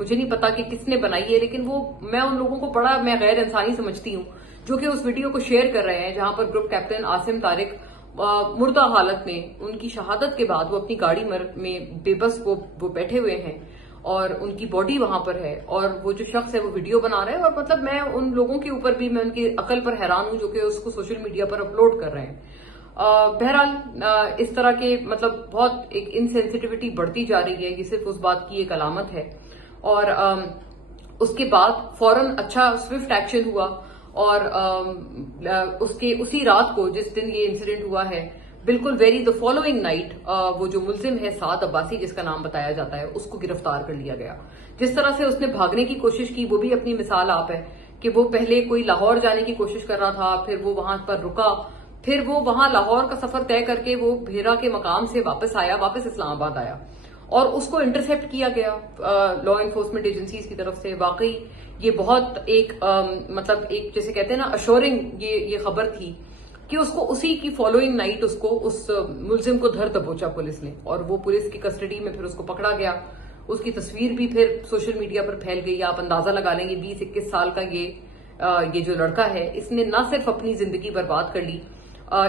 مجھے نہیں پتا کہ کس نے بنائی ہے، لیکن وہ میں ان لوگوں کو بڑا غیر انسانی سمجھتی ہوں جو کہ اس ویڈیو کو شیئر کر رہے ہیں جہاں پر گروپ کیپٹن عاصم طارق مردہ حالت میں ان کی شہادت کے بعد وہ اپنی گاڑی میں بے بس وہ بیٹھے ہوئے ہیں اور ان کی باڈی وہاں پر ہے، اور وہ جو شخص ہے وہ ویڈیو بنا رہا ہے، اور مطلب میں ان لوگوں کے اوپر بھی میں ان کی عقل پر حیران ہوں جو کہ اس کو سوشل میڈیا پر اپلوڈ کر رہے ہیں۔ بہرحال اس طرح کے مطلب بہت ایک انسینسٹیوٹی بڑھتی جا رہی ہے، یہ صرف اس بات کی ایک علامت ہے، اور اس کے بعد فوراً اچھا سوئفٹ ایکشن ہوا، اور اسی رات کو جس دن یہ انسیڈنٹ ہوا ہے بالکل دا فالوئنگ نائٹ وہ جو ملزم ہے سعد عباسی جس کا نام بتایا جاتا ہے اس کو گرفتار کر لیا گیا۔ جس طرح سے اس نے بھاگنے کی کوشش کی وہ بھی اپنی مثال آپ ہے کہ وہ پہلے کوئی لاہور جانے کی کوشش کر رہا تھا، پھر وہ وہاں پر رکا، پھر وہ وہاں لاہور کا سفر طے کر کے وہ بھیرا کے مقام سے واپس اسلام آباد آیا، اور اس کو انٹرسیپٹ کیا گیا لا انفورسمنٹ ایجنسیز کی طرف سے۔ واقعی یہ بہت ایک مطلب ایک جیسے کہتے ہیں نا اشورنگ یہ خبر تھی کہ اس کو اسی کی فالوئنگ نائٹ اس ملزم کو دھر دبوچا پولیس نے، اور وہ پولیس کی کسٹڈی میں پھر اس کو پکڑا گیا۔ اس کی تصویر بھی پھر سوشل میڈیا پر پھیل گئی۔ آپ اندازہ لگا لیں گے 20-21 سال کا یہ جو لڑکا ہے اس نے نہ صرف اپنی زندگی برباد کر لی،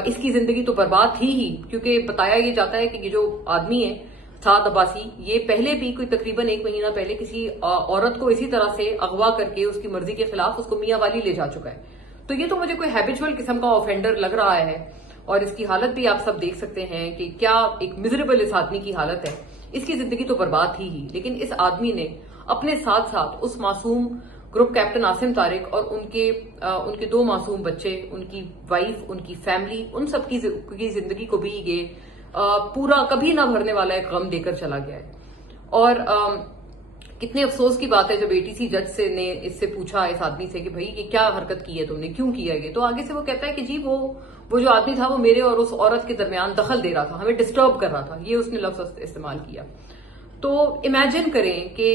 اس کی زندگی تو برباد تھی ہی، کیونکہ بتایا یہ جاتا ہے کہ یہ جو آدمی ہے سعد عباسی یہ پہلے بھی کوئی تقریباً 1 مہینہ پہلے کسی عورت کو اسی طرح سے اغوا کر کے اس کی مرضی کے خلاف اس کو میاں والی لے جا چکا ہے۔ تو یہ تو مجھے کوئی ہیبچول قسم کا آفینڈر لگ رہا ہے، اور اس کی حالت بھی آپ سب دیکھ سکتے ہیں کہ کیا ایک میزریبل اس آدمی کی حالت ہے۔ اس کی زندگی تو برباد تھی ہی، لیکن اس آدمی نے اپنے ساتھ ساتھ اس معصوم گروپ کیپٹن عاصم طارق اور ان کے 2 معصوم بچے، ان کی وائف، ان کی فیملی، ان سب کی زندگی کو بھی یہ پورا کبھی نہ بھرنے والا ایک غم دے کر چلا گیا ہے۔ اور کتنے افسوس کی بات ہے جب ATC جج نے اس سے پوچھا اس آدمی سے کہ بھائی یہ کیا حرکت کی ہے تم نے، کیوں کیا یہ، تو آگے سے وہ کہتا ہے کہ جی وہ جو آدمی تھا وہ میرے اور اس عورت کے درمیان دخل دے رہا تھا، ہمیں ڈسٹرب کر رہا تھا، یہ اس نے لفظ استعمال کیا۔ تو امیجن کریں کہ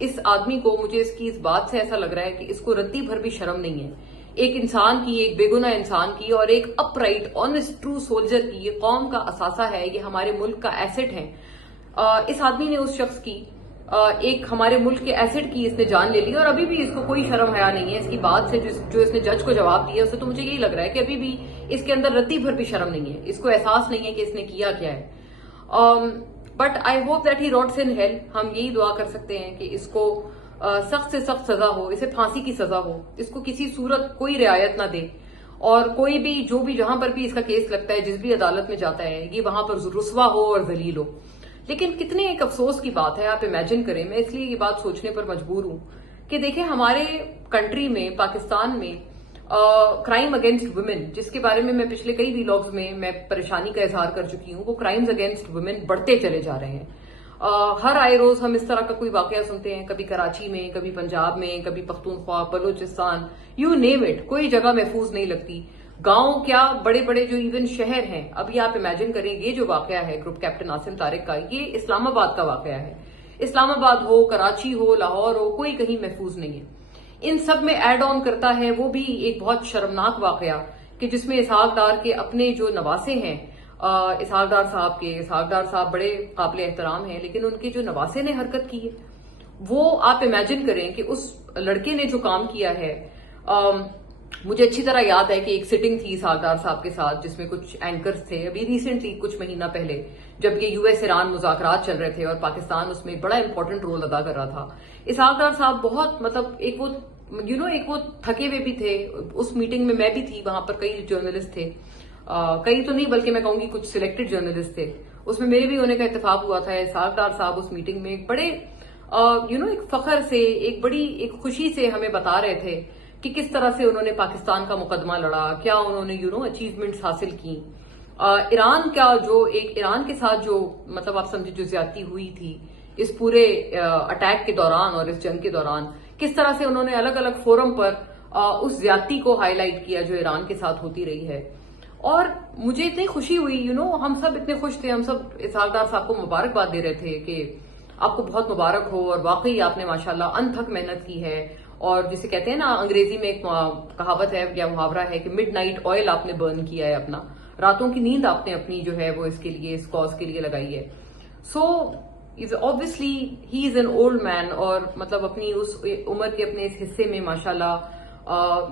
اس آدمی کو، مجھے اس کی اس بات سے ایسا لگ رہا ہے کہ اس کو رتی بھر بھی شرم نہیں ہے ایک انسان کی، ایک بے گناہ انسان کی، اور ایک up right honest true soldier کی۔ یہ قوم کا اثاثہ ہے، یہ ہمارے ملک کا ایسٹ ہے۔ اس آدمی نے اس شخص کی ایک ہمارے ملک کے ایسٹ کی اس نے جان لے لی، اور ابھی بھی اس کو کوئی شرم حیا نہیں ہے اس کی بات سے جو اس نے جج کو جواب دیا اس سے تو مجھے یہی لگ رہا ہے کہ ابھی بھی اس کے اندر رتی بھر بھی شرم نہیں ہے، اس کو احساس نہیں ہے کہ اس نے کیا کیا ہے۔ But I hope that he rots in hell. ہم یہی دعا کر سکتے ہیں کہ اس کو سخت سے سخت سزا ہو، اسے پھانسی کی سزا ہو، اس کو کسی صورت کوئی رعایت نہ دے، اور کوئی بھی جو بھی جہاں پر بھی اس کا کیس لگتا ہے، جس بھی عدالت میں جاتا ہے، یہ وہاں پر رسوا ہو اور ذلیل ہو۔ لیکن کتنے ایک افسوس کی بات ہے، آپ امیجن کریں، میں اس لیے یہ بات سوچنے پر مجبور ہوں کہ دیکھیں ہمارے کنٹری میں، پاکستان میں کرائم اگینسٹ ویمن، جس کے بارے میں پچھلے کئی ویلاگز میں پریشانی کا اظہار کر چکی ہوں، وہ کرائمز اگینسٹ ویمن بڑھتے چلے جا رہے ہیں۔ ہر آئے روز ہم اس طرح کا کوئی واقعہ سنتے ہیں، کبھی کراچی میں، کبھی پنجاب میں، کبھی Pakhtunkhwa, Balochistan, you name it, کوئی جگہ محفوظ نہیں لگتی۔ گاؤں کیا، بڑے بڑے جو ایون شہر ہیں، اب یہ آپ امیجن کریں، یہ جو واقعہ ہے گروپ کیپٹن عاصم طارق کا، یہ اسلام آباد کا واقعہ ہے۔ اسلام آباد ہو، کراچی ہو، لاہور ہو، کوئی کہیں محفوظ نہیں ہے۔ ان سب میں ایڈ آن کرتا ہے وہ بھی ایک بہت شرمناک واقعہ کہ جس میں اسحاق ڈار کے اپنے جو نواسے ہیں، اسحاق ڈار صاحب بڑے قابل احترام ہیں، لیکن ان کے جو نواسے نے حرکت کی ہے، وہ آپ امیجن کریں کہ اس لڑکے نے جو کام کیا ہے۔ مجھے اچھی طرح یاد ہے کہ ایک سٹنگ تھی اسحاق ڈار صاحب کے ساتھ جس میں کچھ اینکرز تھے، ابھی ریسنٹلی کچھ مہینہ پہلے جب یہ US ایران مذاکرات چل رہے تھے اور پاکستان اس میں بڑا امپورٹنٹ رول ادا کر رہا تھا۔ اسحاق ڈار صاحب بہت مطلب ایک وہ تھکے ہوئے بھی تھے۔ اس میٹنگ میں بھی تھی، وہاں پر کئی جرنلسٹ تھے، کئی تو نہیں بلکہ میں کہوں گی کچھ سلیکٹڈ جرنلسٹ تھے، اس میں میرے بھی ہونے کا اتفاق ہوا تھا۔ اسحاق ڈار صاحب اس میٹنگ میں ایک بڑے ایک فخر سے، ایک بڑی ایک خوشی سے ہمیں بتا رہے تھے کہ کس طرح سے انہوں نے پاکستان کا مقدمہ لڑا، کیا انہوں نے اچیومنٹس حاصل کی۔ ایران ایران کے ساتھ جو مطلب آپ سمجھے جو زیادتی ہوئی تھی اس پورے اٹیک کے دوران اور اس جنگ کے دوران، کس طرح سے انہوں نے الگ الگ فورم پر اس زیادتی کو ہائی لائٹ کیا جو ایران کے ساتھ ہوتی رہی ہے۔ اور مجھے اتنی خوشی ہوئی، ہم سب اتنے خوش تھے، ہم سب اسحاق ڈار صاحب کو مبارکباد دے رہے تھے کہ آپ کو بہت مبارک ہو، اور واقعی آپ نے ماشاءاللہ انتھک محنت کی ہے، اور جسے کہتے ہیں نا انگریزی میں ایک کہاوت ہے یا محاورہ ہے کہ مڈ نائٹ آئل آپ نے برن کیا ہے، اپنا راتوں کی نیند آپ نے اپنی جو ہے وہ اس کاز کے لیے لگائی ہے۔ سو obviously he is an old man, اور مطلب اپنی اس عمر کے اپنے اس حصے میں ماشاءاللہ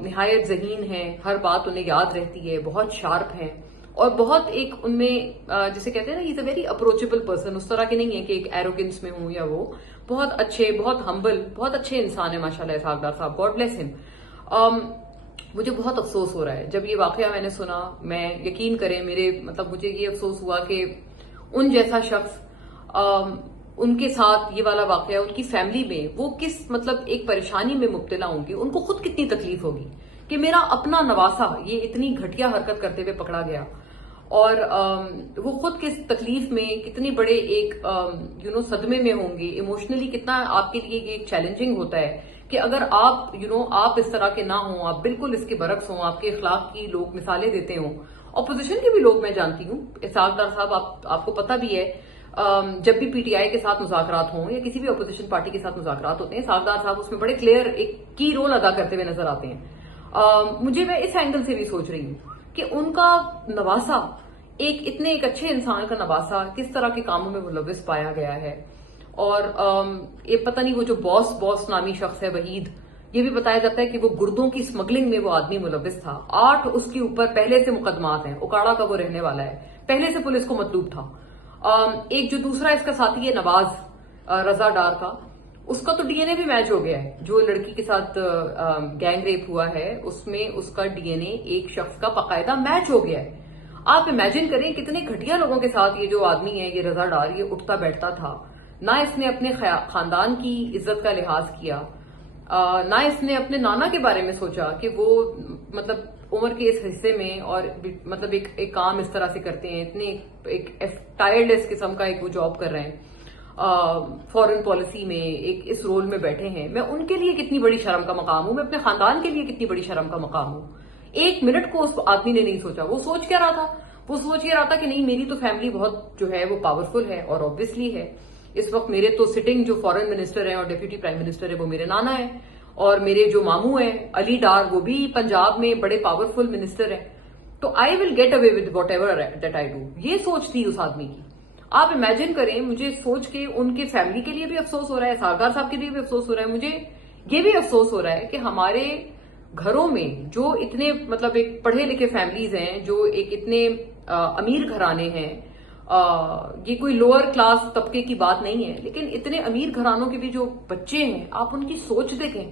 نہایت ذہین ہے، ہر بات انہیں یاد رہتی ہے، بہت شارپ ہے، اور بہت ایک ان میں جسے کہتے ہیں نا، از اے ویری اپروچیبل پرسن. اس طرح کے نہیں ہے کہ ایک ایروگنس میں ہوں یا وہ بہت اچھے، بہت ہمبل، بہت اچھے انسان ہے ماشاءاللہ اسحاق ڈار صاحب. گاڈ بلیس ہم. مجھے بہت افسوس ہو رہا ہے جب یہ واقعہ میں نے سنا. میں یقین کریں میرے مطلب مجھے یہ افسوس ہوا کہ ان جیسا شخص ان کے ساتھ یہ والا واقعہ، ان کی فیملی میں وہ کس مطلب ایک پریشانی میں مبتلا ہوں گی، ان کو خود کتنی تکلیف ہوگی کہ میرا اپنا نواسا یہ اتنی گھٹیا حرکت کرتے ہوئے پکڑا گیا، اور وہ خود کس تکلیف میں کتنے بڑے ایک صدمے میں ہوں گے ایموشنلی. کتنا آپ کے لیے یہ ایک چیلنجنگ ہوتا ہے کہ اگر آپ آپ اس طرح کے نہ ہوں، آپ بالکل اس کے برعکس ہوں، آپ کے اخلاق کی لوگ مثالیں دیتے ہوں. اپوزیشن کے بھی لوگ میں جانتی ہوں، اسحاق ڈار صاحب آپ کو پتہ بھی ہے جب بھی پی ٹی آئی کے ساتھ مذاکرات ہوں یا کسی بھی اپوزیشن پارٹی کے ساتھ مذاکرات ہوتے ہیں، اسحاق ڈار صاحب اس میں بڑے کلیئر ایک کی رول ادا کرتے ہوئے نظر آتے ہیں. مجھے میں اس اینگل سے بھی سوچ رہی ہوں کہ ان کا نواسا، ایک اچھے انسان کا نواسا کس طرح کے کاموں میں ملوث پایا گیا ہے. اور یہ پتہ نہیں وہ جو باس نامی شخص ہے وحید، یہ بھی بتایا جاتا ہے کہ وہ گردوں کی اسمگلنگ میں وہ آدمی ملوث تھا. 8 اس کے اوپر پہلے سے مقدمات ہیں، اکاڑا کا وہ رہنے والا ہے، پہلے سے پولیس کو مطلوب تھا. ایک جو دوسرا اس کا ساتھی ہے نواز رضا ڈار کا، اس کا تو ڈی این اے بھی میچ ہو گیا ہے. جو لڑکی کے ساتھ گینگ ریپ ہوا ہے اس میں اس کا ڈی این اے ایک شخص کا باقاعدہ میچ ہو گیا ہے. آپ امیجن کریں کتنے گھٹیا لوگوں کے ساتھ یہ جو آدمی ہے، یہ رضا ڈار، یہ اٹھتا بیٹھتا تھا. نہ اس نے اپنے خاندان کی عزت کا لحاظ کیا، نہ اس نے اپنے نانا کے بارے میں سوچا کہ وہ مطلب عمر کے اس حصے میں اور مطلب ایک کام اس طرح سے کرتے ہیں، اتنے ایک ٹائرڈلیس قسم کا ایک وہ جاب کر رہے ہیں، فورن پالیسی میں ایک اس رول میں بیٹھے ہیں. میں ان کے لیے کتنی بڑی شرم کا مقام ہوں، میں اپنے خاندان کے لیے کتنی بڑی شرم کا مقام ہوں. 1 منٹ کو اس آدمی نے نہیں سوچا. وہ سوچ کیا رہا تھا؟ وہ سوچ یہ رہا تھا کہ نہیں، میری تو فیملی بہت جو ہے وہ پاورفل ہے، اور آبویسلی ہے. اس وقت میرے تو سٹنگ جو فورن منسٹر ہیں اور ڈیپیوٹی پرائم منسٹر ہے وہ میرے نانا ہے، اور میرے جو ماموں ہیں علی ڈار وہ بھی پنجاب میں بڑے پاورفل منسٹر ہیں. تو I will get away with whatever that I do. یہ سوچ تھی اس آدمی کی. آپ امیجن کریں، مجھے سوچ کے ان کے فیملی کے لیے بھی افسوس ہو رہا ہے، اسحاق ڈار صاحب کے لیے بھی افسوس ہو رہا ہے. مجھے یہ بھی افسوس ہو رہا ہے کہ ہمارے گھروں میں جو اتنے مطلب ایک پڑھے لکھے فیملیز ہیں، جو ایک اتنے امیر گھرانے ہیں، یہ کوئی لوور کلاس طبقے کی بات نہیں ہے، لیکن اتنے امیر گھرانوں کے بھی جو بچے ہیں، آپ ان کی سوچ دیکھیں.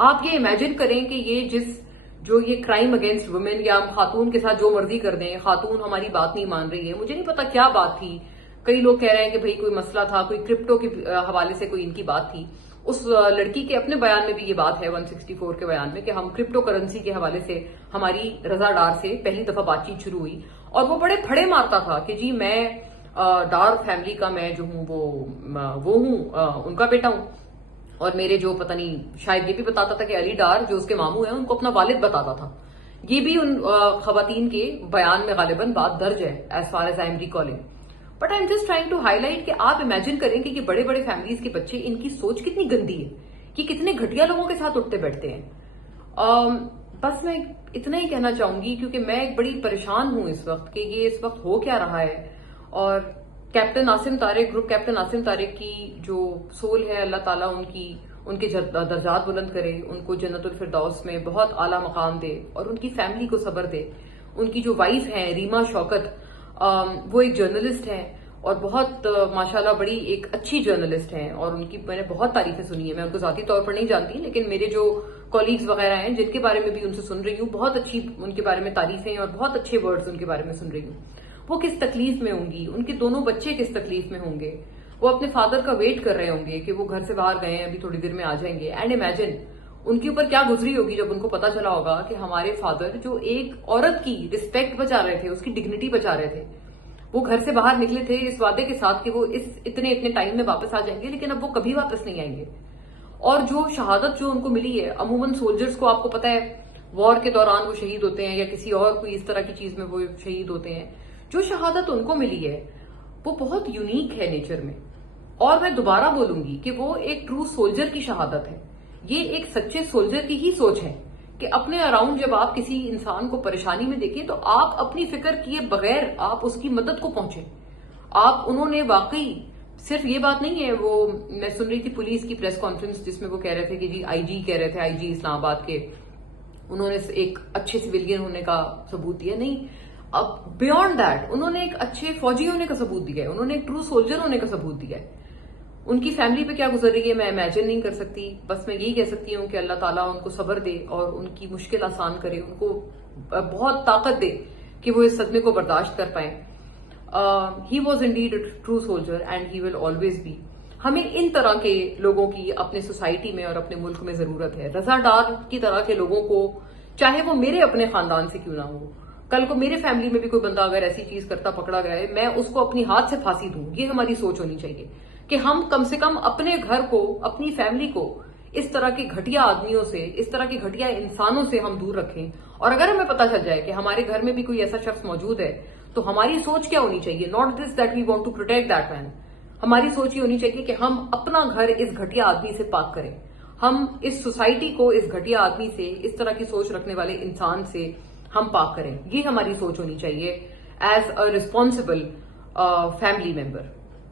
آپ یہ امیجن کریں کہ یہ کرائم اگینسٹ وومن، یا ہم خاتون کے ساتھ جو مرضی کر دیں، خاتون ہماری بات نہیں مان رہی ہے. مجھے نہیں پتا کیا بات تھی. کئی لوگ کہہ رہے ہیں کہ بھئی کوئی مسئلہ تھا، کوئی کرپٹو کے حوالے سے کوئی ان کی بات تھی. اس لڑکی کے اپنے بیان میں بھی یہ بات ہے 164 کے بیان میں کہ ہم کرپٹو کرنسی کے حوالے سے ہماری رضا ڈار سے پہلی دفعہ بات چیت شروع ہوئی، اور وہ بڑے پھڑے مارتا تھا کہ جی میں ڈار فیملی کا میں جو ہوں وہ ہوں ان کا بیٹا ہوں. اور میرے جو پتہ نہیں شاید یہ بھی بتاتا تھا کہ علی ڈار جو اس کے ماموں ہیں ان کو اپنا والد بتاتا تھا. یہ بھی ان خواتین کے بیان میں غالباً بات درج ہے as far as I am recalling. But I am just trying to highlight کہ آپ امیجن کریں کہ یہ بڑے بڑے فیملیز کے بچے، ان کی سوچ کتنی گندی ہے، کہ کتنے گھٹیا لوگوں کے ساتھ اٹھتے بیٹھتے ہیں. بس میں اتنا ہی کہنا چاہوں گی کیونکہ میں ایک بڑی پریشان ہوں اس وقت کہ یہ اس وقت ہو کیا رہا ہے. اور captain Asim Tariq, group captain Asim Tariq کی جو سول ہے، اللہ تعالیٰ ان کے درجات بلند کرے، ان کو جنت الفردوس میں بہت اعلیٰ مقام دے، اور ان کی فیملی کو صبر دے. ان کی جو وائف ہیں ریما شوکت، وہ ایک جرنلسٹ ہیں اور بہت ماشاءاللہ بڑی ایک اچھی جرنلسٹ ہیں، اور ان کی میں نے بہت تعریفیں سنی ہیں. میں ان کو ذاتی طور پر نہیں جانتی، لیکن میرے جو کولیگز وغیرہ ہیں جن کے بارے میں بھی ان سے سن رہی ہوں، بہت اچھی ان کے بارے میں تعریفیں اور بہت اچھے ورڈز ان کے بارے میں سن رہی ہوں. وہ کس تکلیف میں ہوں گی، ان کے دونوں بچے کس تکلیف میں ہوں گے. وہ اپنے فادر کا ویٹ کر رہے ہوں گے کہ وہ گھر سے باہر گئے ہیں، ابھی تھوڑی دیر میں آ جائیں گے. اینڈ امیجن ان کے اوپر کیا گزری ہوگی جب ان کو پتا چلا ہوگا کہ ہمارے فادر جو ایک عورت کی رسپیکٹ بچا رہے تھے، اس کی ڈگنیٹی بچا رہے تھے، وہ گھر سے باہر نکلے تھے اس وعدے کے ساتھ کہ وہ اتنے ٹائم میں واپس آ جائیں گے، لیکن اب وہ کبھی واپس نہیں آئیں گے. اور جو شہادت جو ان کو ملی ہے، عموماً سولجرز کو آپ کو پتا ہے وار کے دوران وہ شہید ہوتے ہیں یا کسی اور کوئی اس طرح کی چیز میں وہ شہید ہوتے ہیں. جو شہادت ان کو ملی ہے وہ بہت یونیک ہے نیچر میں. اور میں دوبارہ بولوں گی کہ وہ ایک ٹرو سولجر کی شہادت ہے. یہ ایک سچے سولجر کی ہی سوچ ہے کہ اپنے اراؤنڈ جب آپ کسی انسان کو پریشانی میں دیکھیں تو آپ اپنی فکر کیے بغیر آپ اس کی مدد کو پہنچیں. انہوں نے واقعی صرف یہ بات نہیں ہے، وہ میں سن رہی تھی پولیس کی پریس کانفرنس جس میں وہ کہہ رہے تھے کہ جی آئی جی کہہ رہے تھے، آئی جی اسلام آباد کے، انہوں نے ایک اچھے سویلین ہونے کا ثبوت دیا. نہیں، اب بیونڈ دیٹ انہوں نے ایک اچھے فوجی ہونے کا ثبوت دیا ہے، انہوں نے ایک ٹرو سولجر ہونے کا ثبوت دیا ہے. ان کی فیملی پہ کیا گزر رہی ہے میں امیجن نہیں کر سکتی. بس میں یہی کہہ سکتی ہوں کہ اللہ تعالیٰ ان کو صبر دے اور ان کی مشکل آسان کرے، ان کو بہت طاقت دے کہ وہ اس صدمے کو برداشت کر پائیں. He was indeed a true soldier and he will always be. ہمیں ان طرح کے لوگوں کی اپنے سوسائٹی میں اور اپنے ملک میں ضرورت ہے. رضا ڈار کی طرح کے لوگوں کو، چاہے وہ میرے اپنے خاندان سے کیوں نہ ہو، کل کو میرے فیملی میں بھی کوئی بندہ اگر ایسی چیز کرتا پکڑا گیا ہے، میں اس کو اپنی ہاتھ سے پھانسی دوں. یہ ہماری سوچ ہونی چاہیے کہ ہم کم سے کم اپنے گھر کو، اپنی فیملی کو اس طرح کے گھٹیا آدمیوں سے، اس طرح کے گھٹیا انسانوں سے ہم دور رکھیں. اور اگر ہمیں پتا چل جائے کہ ہمارے گھر میں بھی کوئی ایسا شخص موجود ہے تو ہماری سوچ کیا ہونی چاہیے؟ Not this that we want to protect that man. ہماری سوچ یہ ہونی چاہیے کہ ہم اپنا گھر اس گھٹیا آدمی سے پاک کریں، ہم اس سوسائٹی کو اس گھٹیا آدمی سے، اس طرح کی سوچ رکھنے والے انسان سے ہم پاک کریں. یہ ہماری سوچ ہونی چاہیے as a responsible family member.